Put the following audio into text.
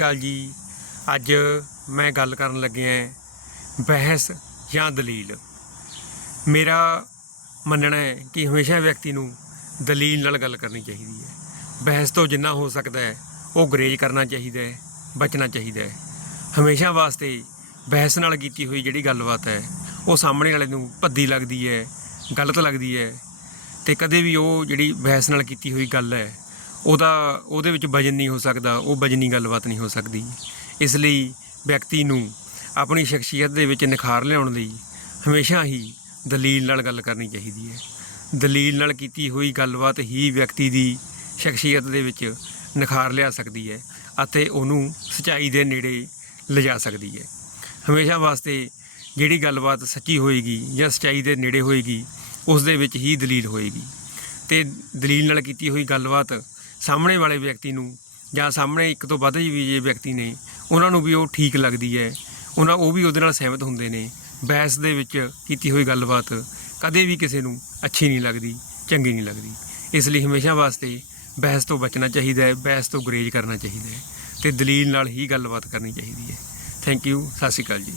ਅਕਾਲ ਜੀ। ਅੱਜ ਮੈਂ ਗੱਲ ਕਰਨ ਲੱਗਿਆ ਬਹਿਸ ਜਾਂ ਦਲੀਲ। ਮੇਰਾ ਮੰਨਣਾ ਹੈ ਕਿ ਹਮੇਸ਼ਾ ਵਿਅਕਤੀ ਨੂੰ ਦਲੀਲ ਨਾਲ ਗੱਲ ਕਰਨੀ ਚਾਹੀਦੀ ਹੈ। ਬਹਿਸ ਤੋਂ ਜਿੰਨਾ ਹੋ ਸਕਦਾ ਹੈ, ਉਹ ਗਰੇਜ ਕਰਨਾ ਚਾਹੀਦਾ ਹੈ, ਬਚਣਾ ਚਾਹੀਦਾ ਹੈ। ਹਮੇਸ਼ਾ ਵਾਸਤੇ ਬਹਿਸ ਨਾਲ ਕੀਤੀ ਹੋਈ ਜਿਹੜੀ ਗੱਲਬਾਤ ਹੈ, ਉਹ ਸਾਹਮਣੇ ਵਾਲੇ ਨੂੰ ਭੱਦੀ ਲੱਗਦੀ ਹੈ, ਗਲਤ ਲੱਗਦੀ ਹੈ ਤੇ ਕਦੇ ਵੀ ਉਹ ਜਿਹੜੀ ਬਹਿਸ ਨਾਲ ਕੀਤੀ ਹੋਈ ਗੱਲ ਹੈ ਉਹਦਾ ਉਹਦੇ ਵਿੱਚ ਵਜਨ ਨਹੀਂ ਹੋ ਸਕਦਾ, ਉਹ ਵਜਨੀ ਗੱਲਬਾਤ ਨਹੀਂ ਹੋ ਸਕਦੀ। ਇਸ ਲਈ ਵਿਅਕਤੀ ਨੂੰ ਆਪਣੀ ਸ਼ਖਸੀਅਤ ਦੇ ਵਿੱਚ ਨਿਖਾਰ ਲਿਆਉਣ ਲਈ ਹਮੇਸ਼ਾ ਹੀ ਦਲੀਲ ਨਾਲ ਗੱਲ ਕਰਨੀ ਚਾਹੀਦੀ ਹੈ। ਦਲੀਲ ਨਾਲ ਕੀਤੀ ਹੋਈ ਗੱਲਬਾਤ ਹੀ ਵਿਅਕਤੀ ਦੀ ਸ਼ਖਸੀਅਤ ਦੇ ਵਿੱਚ ਨਿਖਾਰ ਲਿਆ ਸਕਦੀ ਹੈ ਅਤੇ ਉਹਨੂੰ ਸਚਾਈ ਦੇ ਨੇੜੇ ਲਿਜਾ ਸਕਦੀ ਹੈ। ਹਮੇਸ਼ਾ ਵਾਸਤੇ ਜਿਹੜੀ ਗੱਲਬਾਤ ਸੱਚੀ ਹੋਏਗੀ ਜਾਂ ਸਚਾਈ ਦੇ ਨੇੜੇ ਹੋਏਗੀ, ਉਸ ਦੇ ਵਿੱਚ ਹੀ ਦਲੀਲ ਹੋਏਗੀ। ਤੇ ਦਲੀਲ ਨਾਲ ਕੀਤੀ ਹੋਈ ਗੱਲਬਾਤ ਸਾਹਮਣੇ ਵਾਲੇ ਵਿਅਕਤੀ ਨੂੰ ਜਾਂ ਸਾਹਮਣੇ ਇੱਕ ਤੋਂ ਵੱਧ ਵੀ ਜੇ ਵਿਅਕਤੀ ਨੇ, ਉਹਨਾਂ ਨੂੰ ਵੀ ਉਹ ਠੀਕ ਲੱਗਦੀ ਹੈ। ਉਹਨਾਂ, ਉਹ ਵੀ ਉਹਦੇ ਨਾਲ ਸਹਿਮਤ ਹੁੰਦੇ ਨੇ। ਬਹਿਸ ਦੇ ਵਿੱਚ ਕੀਤੀ ਹੋਈ ਗੱਲਬਾਤ ਕਦੇ ਵੀ ਕਿਸੇ ਨੂੰ ਅੱਛੀ ਨਹੀਂ ਲੱਗਦੀ, ਚੰਗੀ ਨਹੀਂ ਲੱਗਦੀ। ਇਸ ਲਈ ਹਮੇਸ਼ਾ ਵਾਸਤੇ ਬਹਿਸ ਤੋਂ ਬਚਣਾ ਚਾਹੀਦਾ ਹੈ, ਬਹਿਸ ਤੋਂ ਗੁਰੇਜ਼ ਕਰਨਾ ਚਾਹੀਦਾ ਹੈ ਤੇ ਦਲੀਲ ਨਾਲ ਹੀ ਗੱਲਬਾਤ ਕਰਨੀ ਚਾਹੀਦੀ ਹੈ। ਥੈਂਕ ਯੂ ਸਤਿ ਸ਼੍ਰੀ ਅਕਾਲ ਜੀ।